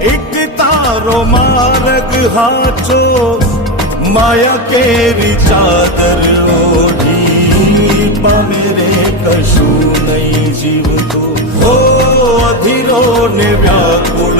એક તારો માર્ગ હાચો, માયા કેરી ચાદર ઓઢી, પામે રે કશું નહીં જીવતો. અધીરો ને વ્યાકુળ